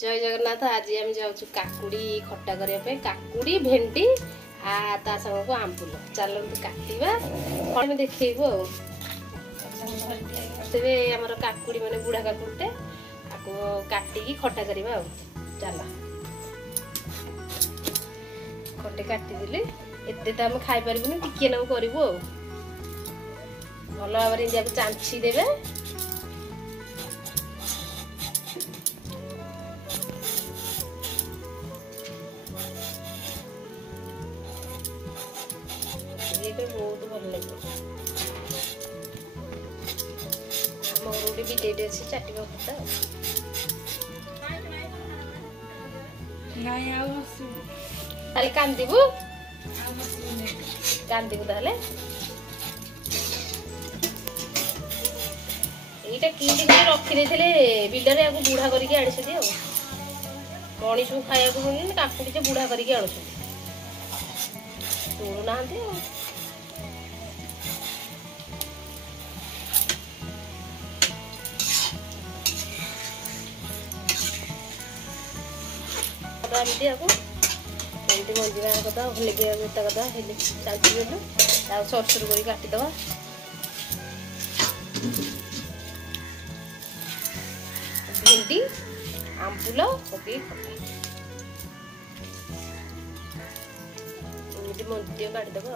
जय जगन्नाथ। आज आम जाऊँ काकुड़ी खट्टा करने काकुड़ी भेंडी ता संग को आंबुल चलते काटा कौन देखू तेरे आमर काकुड़ी माने बुढ़ा काकुड़े आपको काटिकी खट्टा करवा चल खटे काटिदेली एते तो आम खाई पार्बुनि टिके नाऊ करूँ भल भाव में चांची देवे बहुत भल लगे मोर गोटे विडेट अच्छी चाटा फटा खाली कांदबू कांदबू ताले यहाँ कि रखी बिलरे या बुढ़ा करके आनी मनीष को खाया काकुड़ी से बुढ़ा करके आणुं तोड़ू ना एमती मंजी बाहर कदा भुलिया गोता कदा चाची गलु सरसर कर काटिदवा भेंडी आंबुल पकई एमती मंजी काटिदवा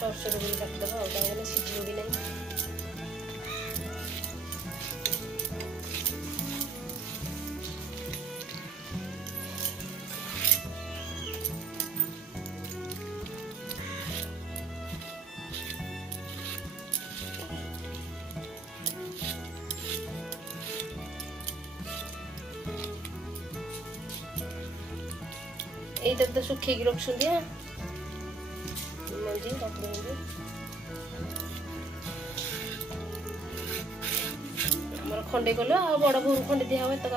सरसर कर काटिदवा कहीं सीझ भी नहीं ये तो सुखे रखुं मंजी आमर खंडे कल आ बड़ भोर खंडे दिया हम एत कर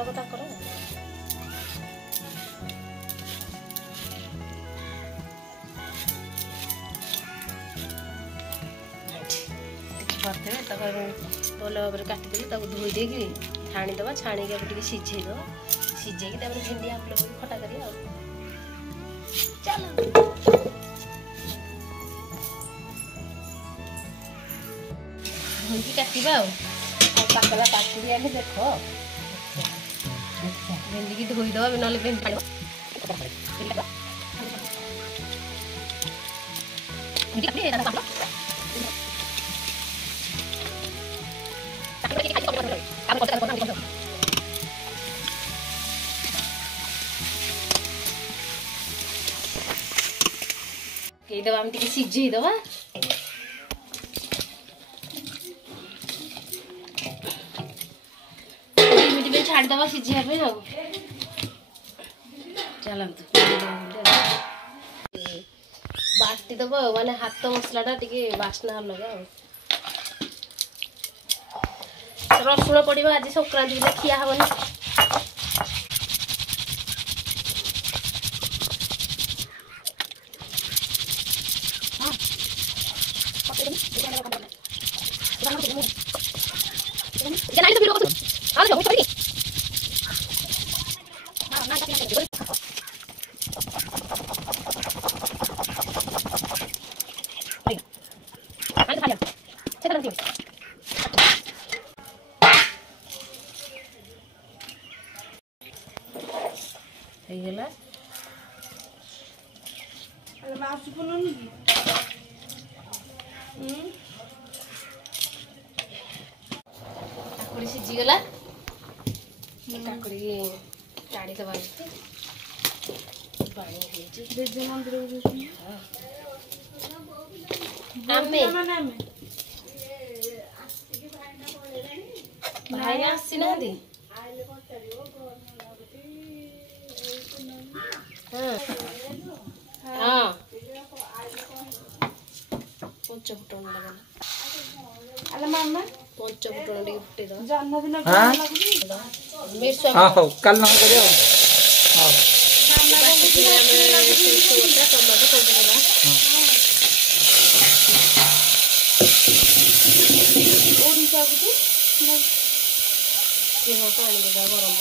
भल भाव में काटिदेली धोई देगी छाणीदे छाणी सीझेद सीझे भेंडी आंबुल खटा कर काटवा पाकला काकुड़ी आने देख भेंडी की धोईदे ना भेंडी आम टे सीझेदवा छाड़दवा सीझे चलतु बाटी दब माने हाथ मसला टे बास्ना अलग रसुण पड़ा आज संक्रांति खिया हेनी काकुड़ी सीझीगला काकुड़ी काढ़ी दबा भाई आसी ना हाँ पंच फुटन लगा अरे मामा पंच फुटन टे फुटे दो जन्मदिन हां हो कल ना करियो हां टमाटो पानी देगा गरम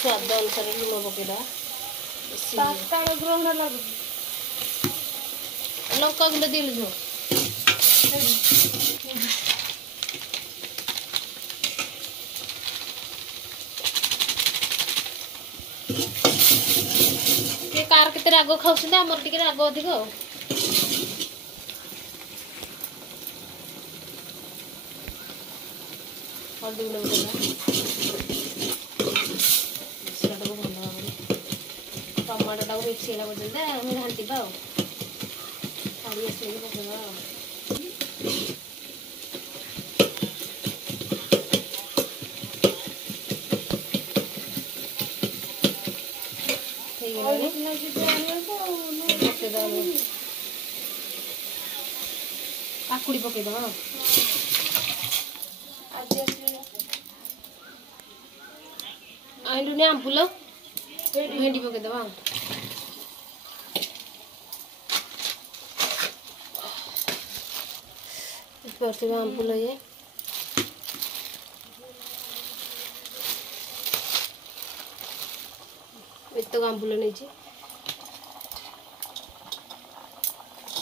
स्वाद अनुसार लुण पकेदा ग्रहण लगे लंका गुंड दिल झो कार के राग खाऊ आमर टे राग अधिक हल्दी गुंड टमाटो टाक मिक्स होगा पर्यंत आम घाटा पानी आसे पकेगा काकुड़ी पकेद आलू आंबुल भेंडी पकेद आंबुल ये एत आंबुल नहीं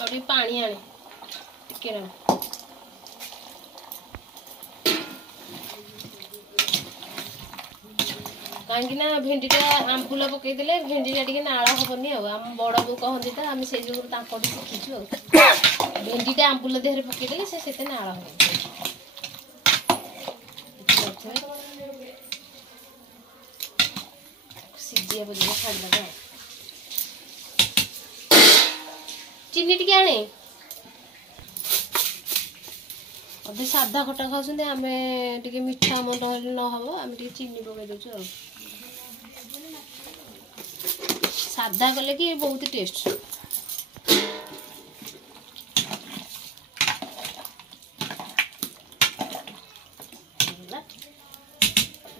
और पानी आने टिके कहीं भेंडीटा आंबुल पकईदे भेंडीटा टे नाड़ हेनी आम बड़ बो कहती तो आम से जो शिखीचु भेंडीटा आंबुल देहरे पकईदे से नाड़ हे सीझिया पर्यटन छाड़ चीनी टी आने अधे साधा खटा खाऊँ आम टे मीठा आम न हम आम चीनी पकई दे साधा कले कि बहुत टेस्ट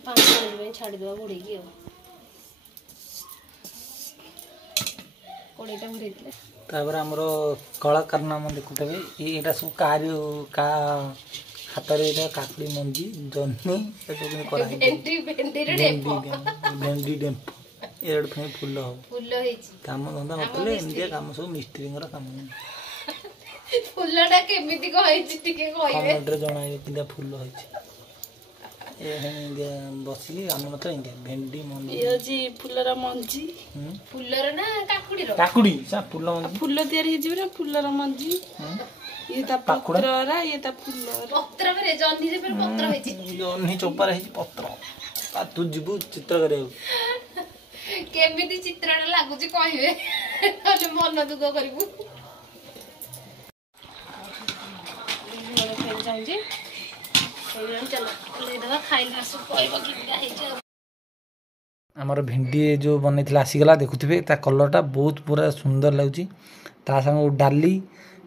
पाँच मिनट छाड़ीदे घोड़े कड़ेटा घोड़े आमर कलाकार नाम देखुथे ये सब का हाथ में काकुड़ी मंजी जह्नी भेंडी डेम्प ये फुल हम कम धंदा नतले एमती कम सब मिस्त्री कम फुलटा केमिति कमेंट जना कि फुल बसिकी आम नत भेंडी मंजी फुलर मंजी फुलर ना काकुड़ी काकुड़ी फुल मंजी फुल तैयारी हो फुलर मंजी ये ता पत्र ये ता फुल पत्र रे जन्नी रे फिर पत्र होई छी जन्नी चोपर है पत्र आ तू जीवु चित्र करे केमिति चित्रटा लागु छी कहिबे तले मन दुख करबू मोरे फेर जाऊ जी चलो ले दवा खाइला सब कहबो कि हे जे आमर भेंडी जो बनई आसीगला देखुथे कलरटा बहुत पूरा सुंदर लगुच संग डाली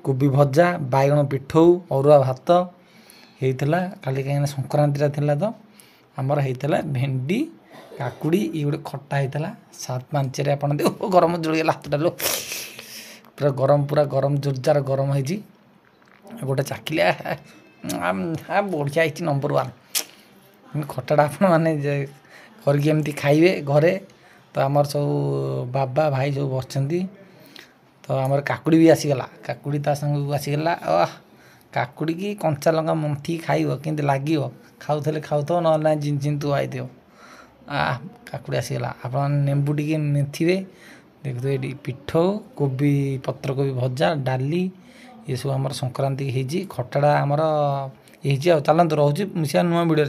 कोबी भजा बैगण पिठौ अरुआ भात होता खाली कहीं संक्रांति थी तो आमर होता भेंडी काकुड़ी ये गोटे खट्टा होता 7-5 आप देख गरम जोड़गला हाथ लो पूरा गरम जोरजार गरम हो गोटे चाकिलिया बढ़िया है नंबर 1 खटाटा आपण मैंने करके खाइबे घरे तो आमर सब बाबा भाई सब बसती तो आमर काकुड़ी भी आसीगला काकुड़ी ता संग आसीगला काकुड़ी की कंचा लंका मंथी खाइब कि लगे खाऊले खाऊ ना ना जिन जिन तु आई दियो काकुड़ी आसीगला आप नेंबू टी मेथिबे देखो ये पिठो कोबी पत्र कोबी भजा डाली ये सब आमर संक्रांति खटाटा आमर चलते रोचे मिसा नुआ भिडियो।